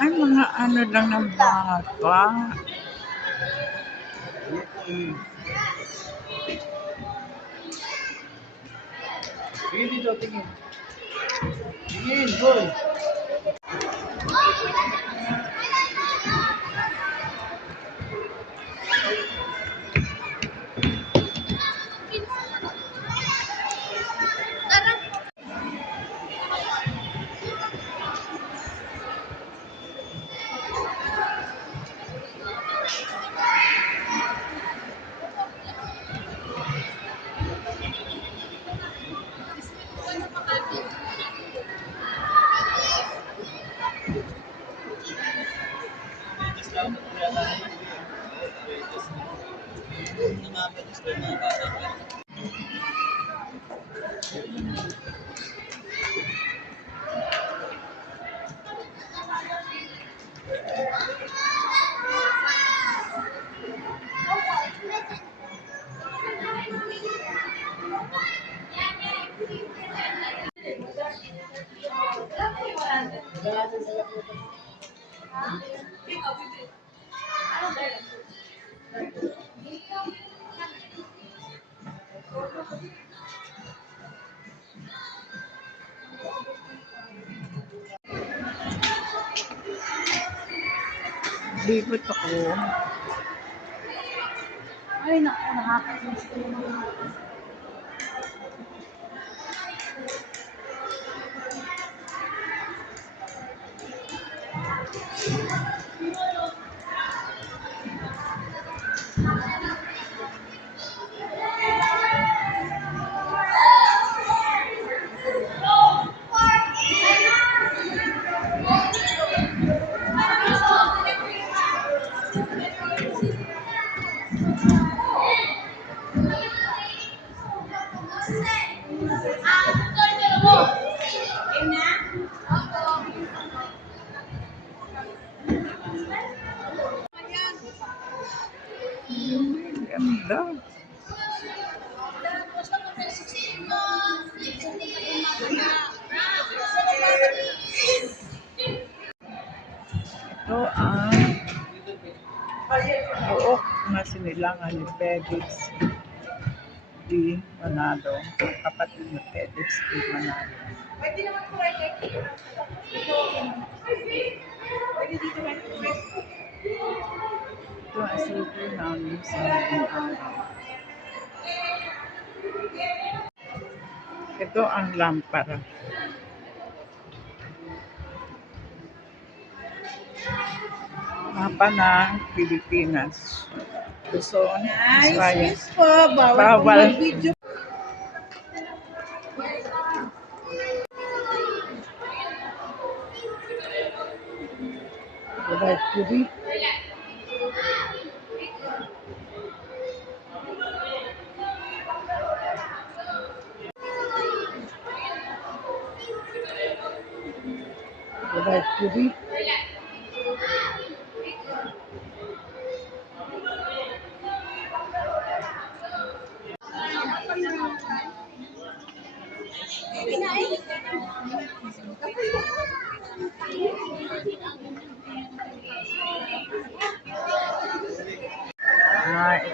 Ay, mga ano lang ng bata. Tingin dito, tingin. Tingin, boy. Likot ako. Ay, naku, nakakainis ko naman. Ganda. Ito ang buok na sinilangan ni Felix D. Manalo. Kapatid ni Felix D. Manalo. Pwede naman po Ito ang silver namin sa ating araw. Ito ang lampara. Mapa ng Pilipinas. Luzon, Visayas. Excuse po, bawal Bawal. video. Mercury. Mercury.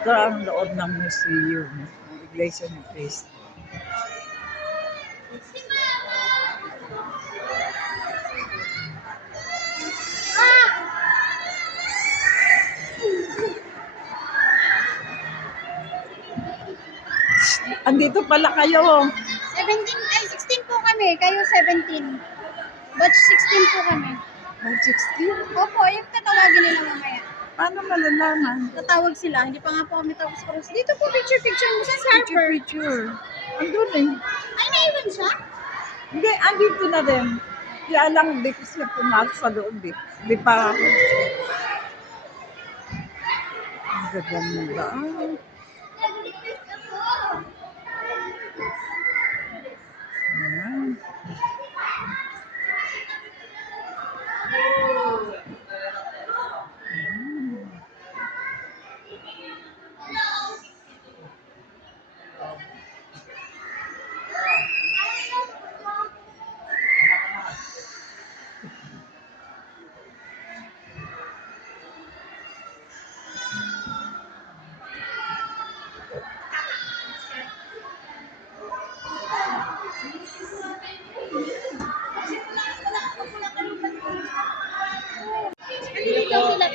Ito ang loob ng museum ng Iglesia ni Cristo. Andito pala kayo. 17, ay 16 po kami, kayo 17. Batch 16 po kami. 160? Opo, yung tatawagin nila mamaya. Paano malalaman? Tatawag sila, hindi pa nga po kami tapos cross. Dito po picture mo sa Harper. Picture. Andun eh. Ay, naiwan siya? Hindi, andito na rin. Kaya lang, hindi ko siya pumasok sa loob eh. Hindi pa ako. Ang gaganda. Ayan.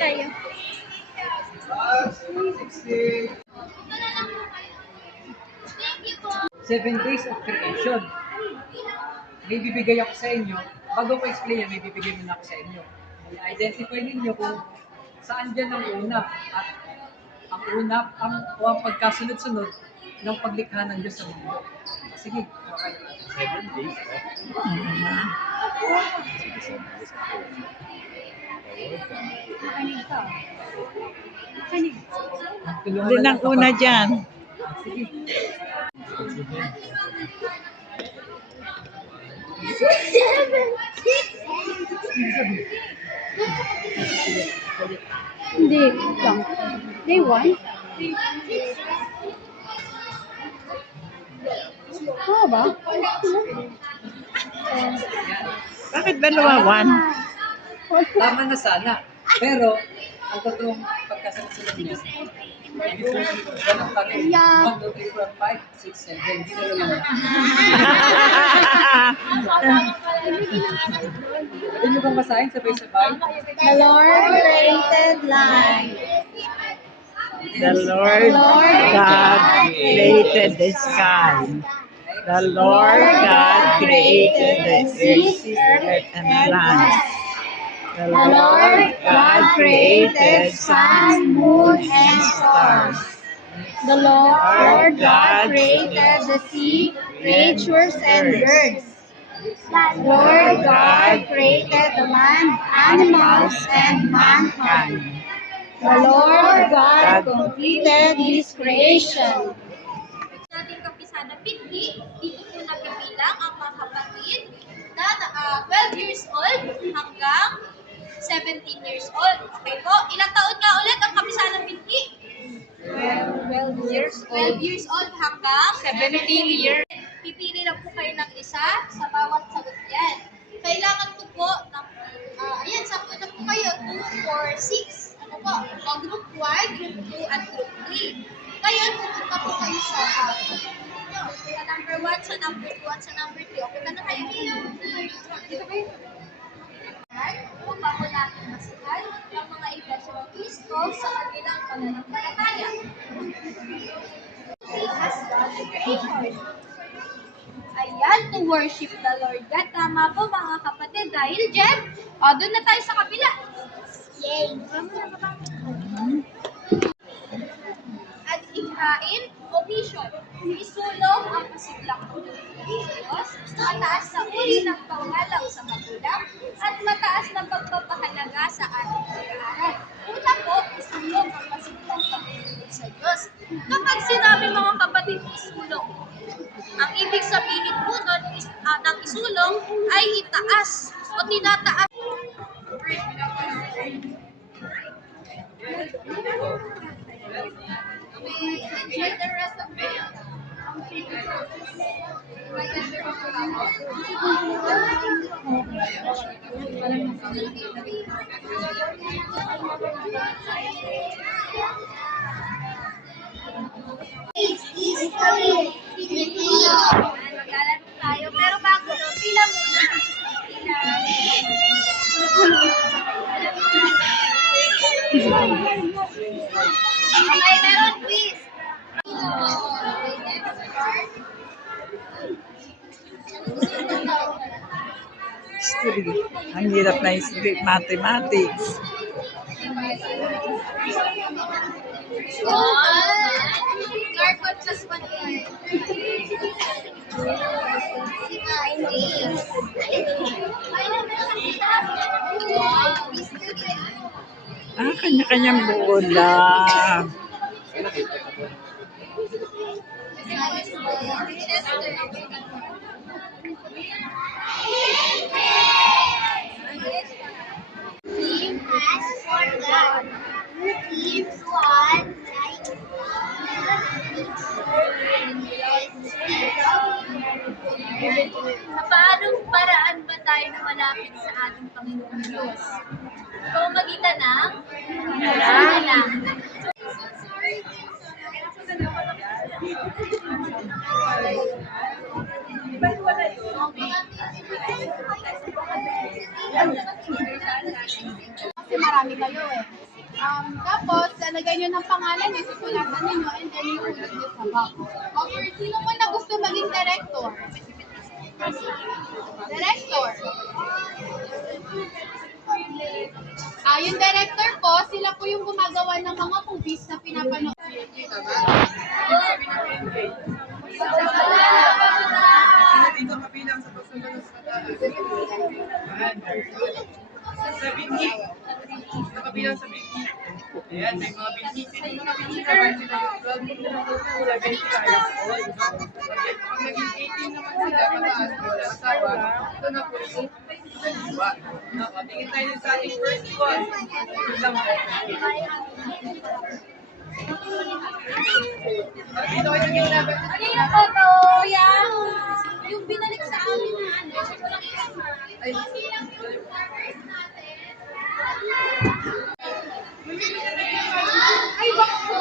tayo. 16. 7 days of creation. May bibigay ako sa inyo. Bago ko explain yan, may bibigay muna ako sa inyo. I-identify ninyo kung saan dyan ang una. At ang una, ang pagkasunod-sunod ng paglikha ng Diyos sa mundo. Sige, okay. 7 days. Makinig ka. Makinig. Tulungan Din na ang lang una kapag- dyan. Sige. Hindi lang. Day 1? Oo ba? Bakit dalawa? One? Tama na sana. Pero, ang totoong pagkasunod niya, ganun pa rin. Yeah. 1, 2, 3, 4, 5, 6, 7. Ginalo lang na. Pwede nyo bang basahin sabay-sabay? The Lord created light. The Lord God created the sky. The Lord God created the earth and the land. The Lord God created sun, moon, and stars. The Lord God created the sea, creatures, and birds. The Lord God created the land, animals, and mankind. The Lord God completed His creation. Nating Kapisana Pinti, dito po napibilang ang mga kapatid na 12 years old hanggang 17 years old. Okay po, ilang taon nga ulit ang Kapisana Pinti? 12 years old hanggang 17 years. Pipili lang po kayo ng isa sa bawat sagot yan. Kailangan ko po ng, ayan, sakto na po kayo, 2, 4, 6. Ano po? O, group 1, group 2, at group 3. Ngayon, pupunta po kayo sa number 1, sa number 2, at sa number 3. Okay na kayo? Dito kayo. Upang natin masihan ang mga iglesia ng Kristo sa kanilang pananampalataya. As God's creation. Ayan, to worship the Lord God. Tama po mga kapatid. Dahil dyan, doon na tayo sa kabila. Yay! At ikain o mission. Isulong ang pasiglang tulong ng Diyos, mataas na uri ng pangalaw sa magulang, at mataas na pagpapahalaga sa ating pag-aaral. Una po, isulong ang pasiglang pagtulong sa Diyos. Kapag sinabi mga kapatid, isulong, ang ibig sabihin po nun ng isulong ay itaas o tinataas. Enjoy the rest of the Maglalaro tayo, pero bago nun, pila muna. Pila. Okay, meron quiz. Okay, next part. History. Ang hirap na history. Mathematics. Carbon plus 1 year. Kanya-kanyang bola. Team has for God. Teams one like Sa paanong paraan ba tayo na malapit sa ating Panginoong Diyos? Pamamagitan ng panalangin. kasi marami kayo eh. Tapos, lalagay nyo ng pangalan nyo, susulatan ninyo, and then ihulog nyo sa box. Okay, sino mo na gusto maging director? Director. Yung director po, sila po yung gumagawa ng mga movies na pinapanood. Dito kabilang sa pagsunod sa sa binhi. Nakabilang sa binhi. Ayan, may mga binhi. May mga binhi naman sila yung 12 to 75 years old. Pag naging 18 naman sila, mataas na wala asawa, ito na po yung dalawa. Tingin tayo sa ating first one. Ito lang po. Dito kayo naging level. Ano yung photo? Yan. Yung binalik sa amin na ano. Walang kasama. Ay, Ay, bakit po?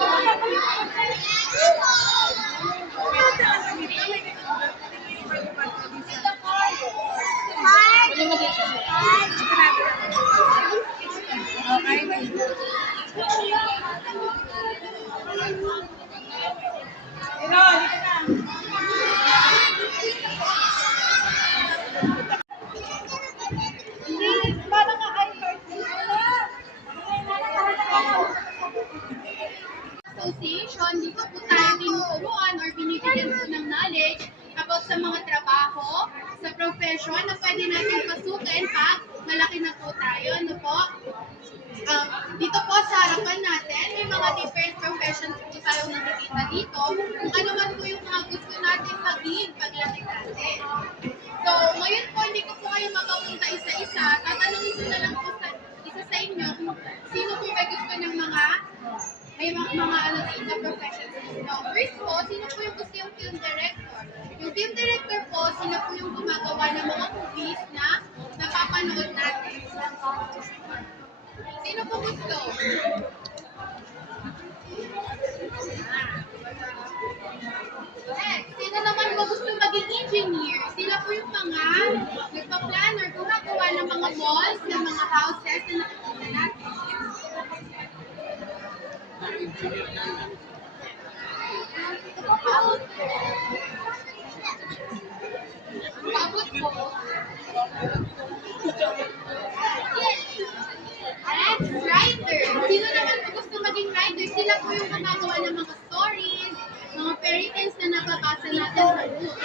Parang association, dito po tayo tinuturuan or binibigyan po ng knowledge about sa mga trabaho, sa profession na pwede natin pasukin pag malaki na po tayo. Ano po? Dito po sa harapan natin, may mga different professions po tayong nakikita dito. Kung ano man po yung mga gusto natin maging paglaki natin. So, ngayon po, hindi ko po kayo makapunta isa-isa. Tatanungin ko na lang po sa isa sa inyo kung sino po may gusto ng mga ano dito professions. So, first po, sino po yung gusto yung film director? Yung film director po, sila po yung gumagawa ng mga movies na napapanood natin. Sino po gusto? Next, sino naman po gusto maging engineer? Sila po yung mga nagpa-planner, gumagawa ng mga malls, ng mga houses na nakikita natin. Abot po. Next, writer. Sino naman po gusto maging writer? Sila po yung gumagawa ng mga stories, mga fairy tales na nababasa natin sa book.